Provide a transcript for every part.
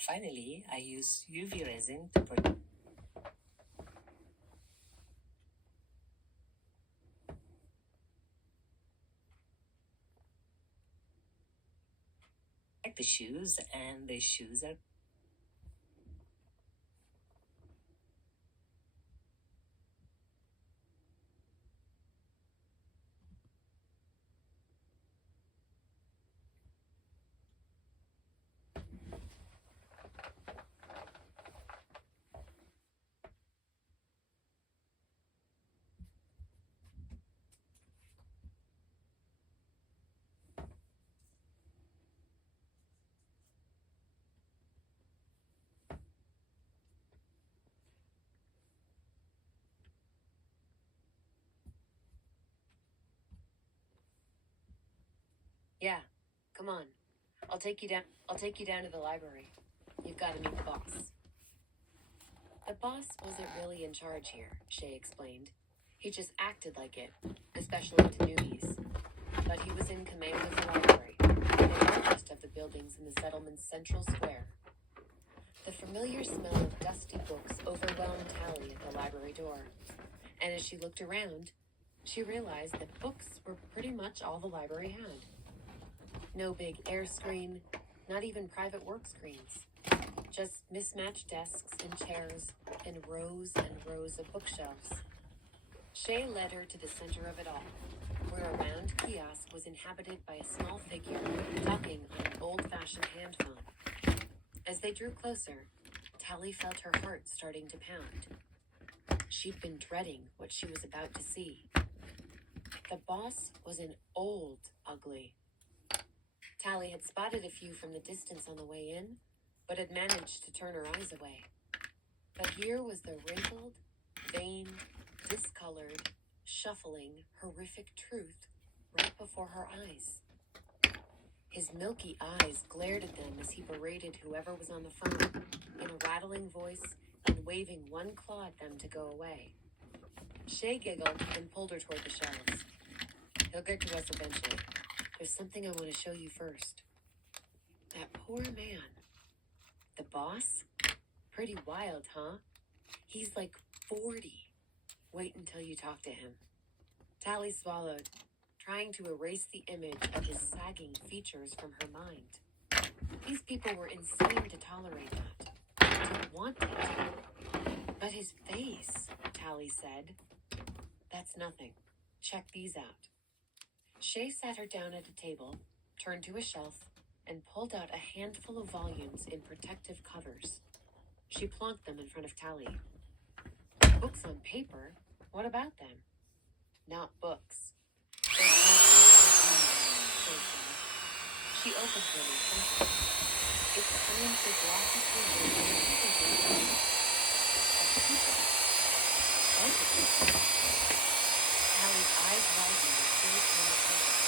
Finally, I use UV resin to protect the shoes, and the shoes are Yeah, come on. I'll take you down. I'll take you down to the library. You've got to meet the boss. The boss wasn't really in charge here, Shay explained. He just acted like it, especially to newbies. But he was in command of the library, the largest of the buildings in the settlement's central square. The familiar smell of dusty books overwhelmed Tally at the library door. And as she looked around, she realized that books were pretty much all the library had. No big air screen, not even private work screens. Just mismatched desks and chairs and rows of bookshelves. Shay led her to the center of it all, where a round kiosk was inhabited by a small figure talking on an old-fashioned hand phone. As they drew closer, Tally felt her heart starting to pound. She'd been dreading what she was about to see. The boss was an old ugly. Tally had spotted a few from the distance on the way in, but had managed to turn her eyes away. But here was the wrinkled, vain, discolored, shuffling, horrific truth right before her eyes. His milky eyes glared at them as he berated whoever was on the phone in a rattling voice and waving one claw at them to go away. Shay giggled and pulled her toward the shelves. He'll get to us eventually. There's something I want to show you first. That poor man. The boss? Pretty wild, huh? He's like 40. Wait until you talk to him. Tally swallowed, trying to erase the image of his sagging features from her mind. These people were insane to tolerate that, to want it. But his face, Tally said. That's nothing. Check these out. Shay sat her down at a table, turned to a shelf, and pulled out a handful of volumes in protective covers. She plonked them in front of Tally. Books on paper? What about them? Not books. She opened them and turned. It framed the glossy pages of people. Tally's eyes widened as Shay turned the page.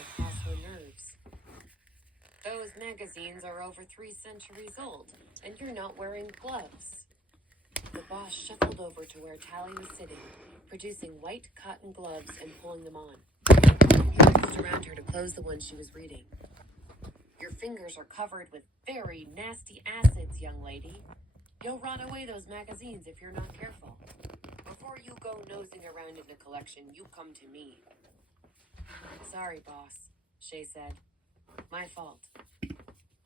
Across her nerves. Those magazines are over 3 centuries old, and you're not wearing gloves. The boss shuffled over to where Tally was sitting, producing white cotton gloves and pulling them on. He reached around her to close the ones she was reading. Your fingers are covered with very nasty acids, young lady. You'll rot away those magazines if you're not careful. Before you go nosing around in the collection, you come to me. Sorry, boss, Shay said. My fault.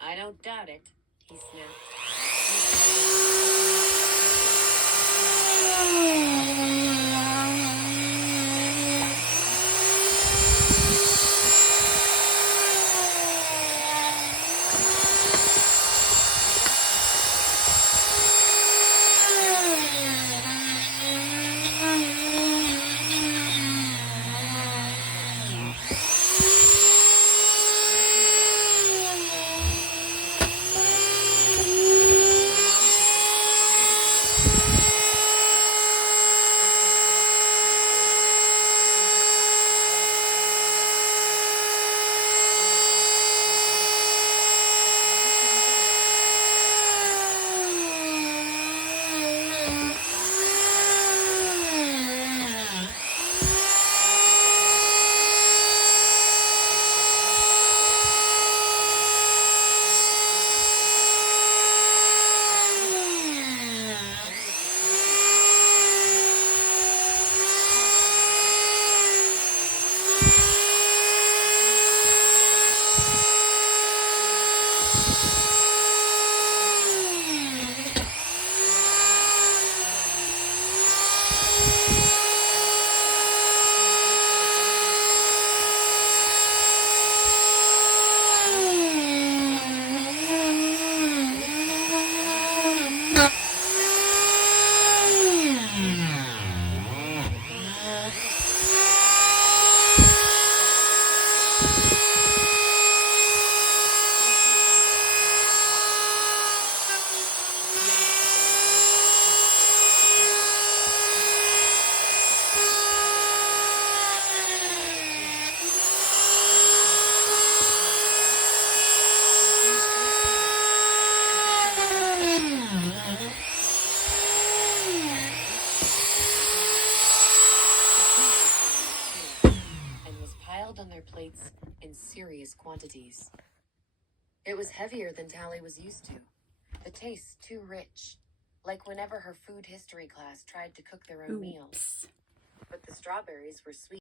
I don't doubt it, he snapped. in serious quantities. It was heavier than Tally was used to. The taste too rich, like whenever her food history class tried to cook their own meals. Oops. But the strawberries were sweet.